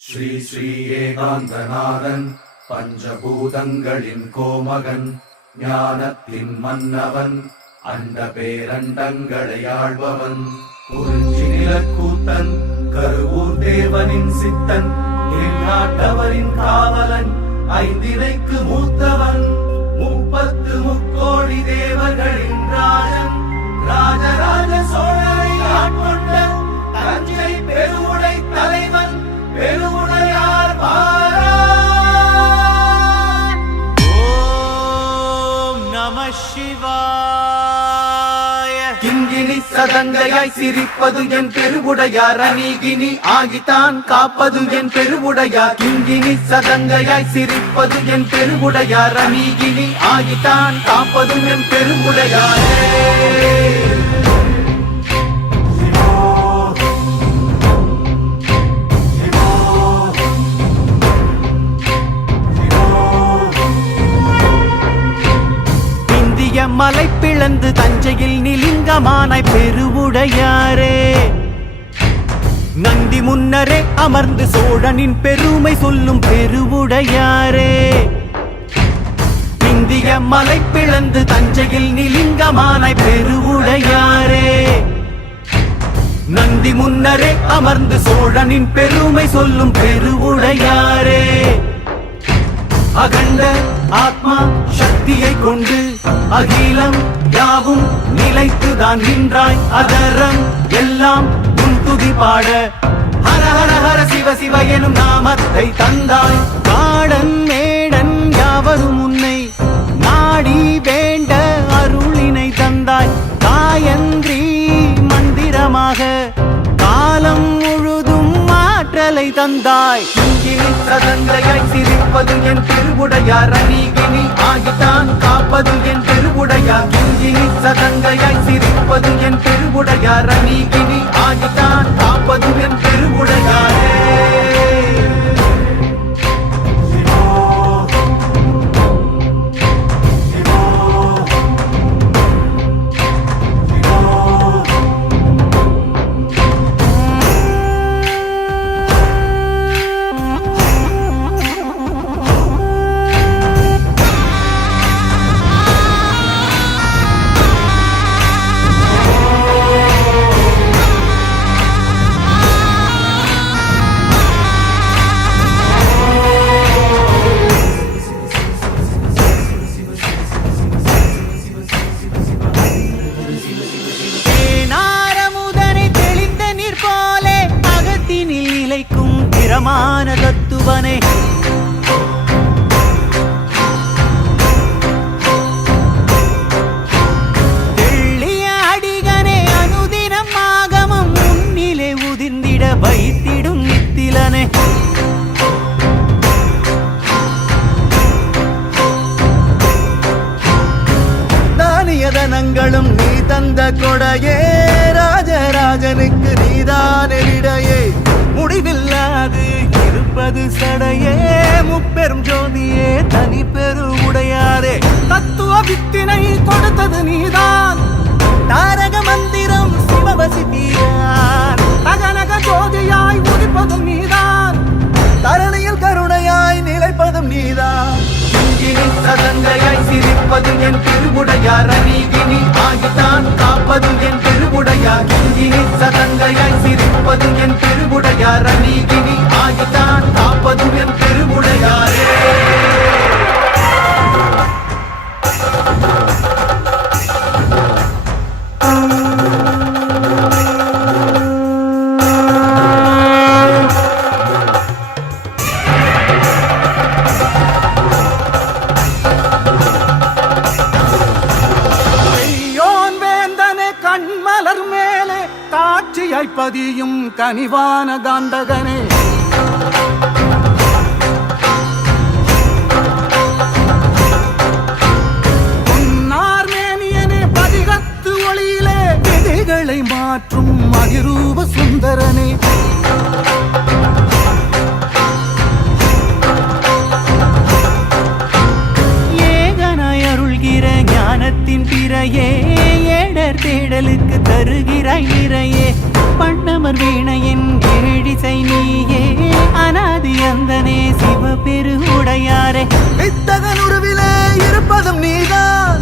ஸ்ரீ ஸ்ரீ ஏகாந்தநாதன் பஞ்சபூதங்களின் கோமகன் ஞானத்தின் மன்னவன் அண்ட பேரண்டங்களை ஆழ்பவன் குறிஞ்சி நிலக்கூத்தன் கருவூர் தேவனின் சித்தன் எந்நாட்டவரின் காவலன் ஐந்திரைக்கு மூத்தவன் முப்பத்து முக்கோடி தேவர்களின் ராஜன் ராஜராஜ சோழரை ஆட்கொண்ட கிங்கினி சிரிப்பது என் பெருவுடையார். அநீகினி ஆகித்தான் காப்பது என் பெருவுடையார். கிங்கினி சதங்கையாய் சிரிப்பது என் பெருவுடையார். அநீகினி ஆகித்தான் காப்பது என் பெருவுடையாரே. பிறந்து தஞ்சையில் நிலிங்கமானாய் பெருவுடையாரே. நந்தி முன்னரே அமர்ந்து சோழனின் பெருமை சொல்லும் பெருவுடையாரே. இந்திய மலை பிளந்து தஞ்சையில் நிலிங்கமானாய் பெருவுடையாரே. நந்தி முன்னரே அமர்ந்து சோழனின் பெருமை சொல்லும் பெருவுடையாரே. அகண்ட ஆத்மா சக்தியை கொண்டு அகிலம் யாவும் நிலைத்துதான் நின்றாய் அதரம் எல்லாம் உன் துதி பாட. ஹர ஹர ஹர சிவ சிவ எனும் நாமத்தை தந்தாய். பாடன் மேடன் யாவரும் உன்னை நாடி வேண்ட அருளினை தந்தாய். தாயன்றி மந்திரமாக காலம் முழுதும் ஆற்றலை தந்தாய். கிங்கினி சதங்கையாய் காப்பது என் திருவுடையார் அணிகினி ஆகித்தான் காப்பது என் திருவுடையார் குஞ்சினி. சதங்கையாய் சிரிப்பது என் திருவுடையார் அணிகினி ஆகித்தான் காப்பது என் திருவுடையாரே. நிலைக்கும் தத்துவனே. தெள்ளிய அடிகனே அனுதினம் ஆகமம் முன்னிலே உதிர்ந்திட வைத்திடும் நித்திலனே தானியதனங்களும் நீ தந்த கொடையே ராஜராஜனுக்கு நீதானே விடையே முடிவில்லாது இருப்பது சடையே. முப்பெரும் ஜோதியே தனி பெரு உடையாரே. தத்துவ வித்தினை கொடுத்தது நீதான். தாரக மந்திரம் சிவவசித்தீரான் அகனக ஜோதியாய் உதிப்பதும் நீதான். தரணியில் கருணையாய் நிலைப்பதும் நீதான். சதங்கையாய் சிரிப்பது என் திருவுடையார். அநீகினி ஆகித்தான் காப்பது என் திருவுடையார். கிங்கினி சதங்கையாய் சிரிப்பது என் பெருவுடையார் அநீதினி ஆகித்தான் காப்பதும் என் பெருவுடையாரே காட்சியாய் பதியும் கனிவான காந்தகனே. பண்ணமர் வீணையின் ஏழிசை நீயே அனாதி கந்தனே சிவபெருவுடையாரே வித்தகன் உருவிலே இருப்பதும் நீதான்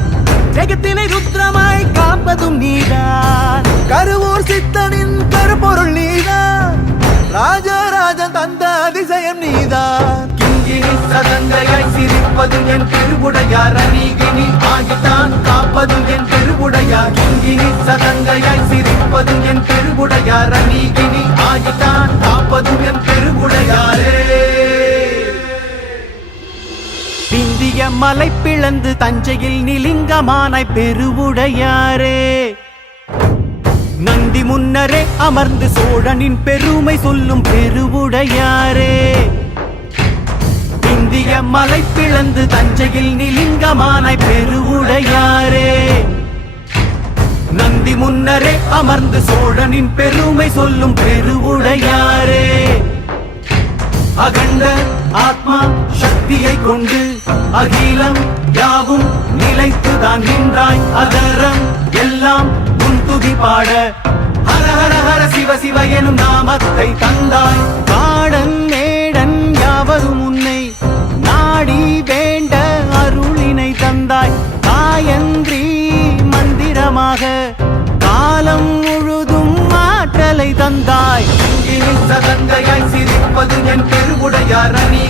ஜெகத்தினை ருத்ரமாய் காப்பதும் நீதான். கருவூர் சித்தனின் கருப்பொருள் நீதான் ராஜராஜன் தந்த அதிசயம் நீதான். கிங்கினி சதங்கையாய் சிரிப்பது என் திருவுடையார் அநீகினி ஆகித்தான் காப்பது என் திருவுடையார். கிங்கினி சதங்கையாய் சிரிப்பது என் திருவுடையார் மலை பிளந்து தஞ்சையில் நிலிங்கமானாய் பெருவுடையாரே. நந்தி முன்னரே அமர்ந்து சோழனின் பெருமை சொல்லும் பெருவுடையாரே. இந்திய மலை பிளந்து தஞ்சையில் நிலிங்கமானாய் பெருவுடையாரே. நந்தி முன்னரே அமர்ந்து சோழனின் பெருமை சொல்லும் பெருவுடையாரே. அகண்ட ஆத்மா சக்தியை கொண்டு அகிலம் யாவும் நிலைத்துதான் நின்றாய். அதரம் எல்லாம் உன் துதி பாட. ஹர ஹர ஹர சிவ சிவ எனும் நாமத்தை தந்தாய். காடன் மேடன் யாவரும் உன்னை நாடி வேண்ட அருளினை தந்தாய். தாயன்றி மந்திரமாக காலம் முழுதும் ஆற்றலை தந்தாய். சதங்கையாய் சிரிப்பது என் பெருவுடையார் அணி.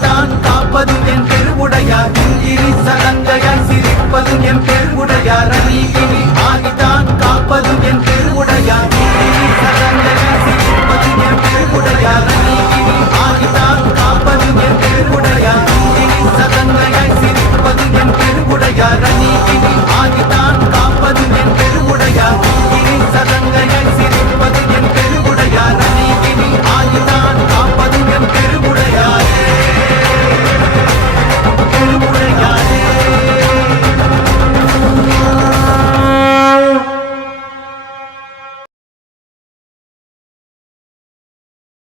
தான் காப்பது என் பெருவுடையார். கிங்கினி சதங்கையாய் சிரிப்பது என் பெருவுடையார். அநீகினி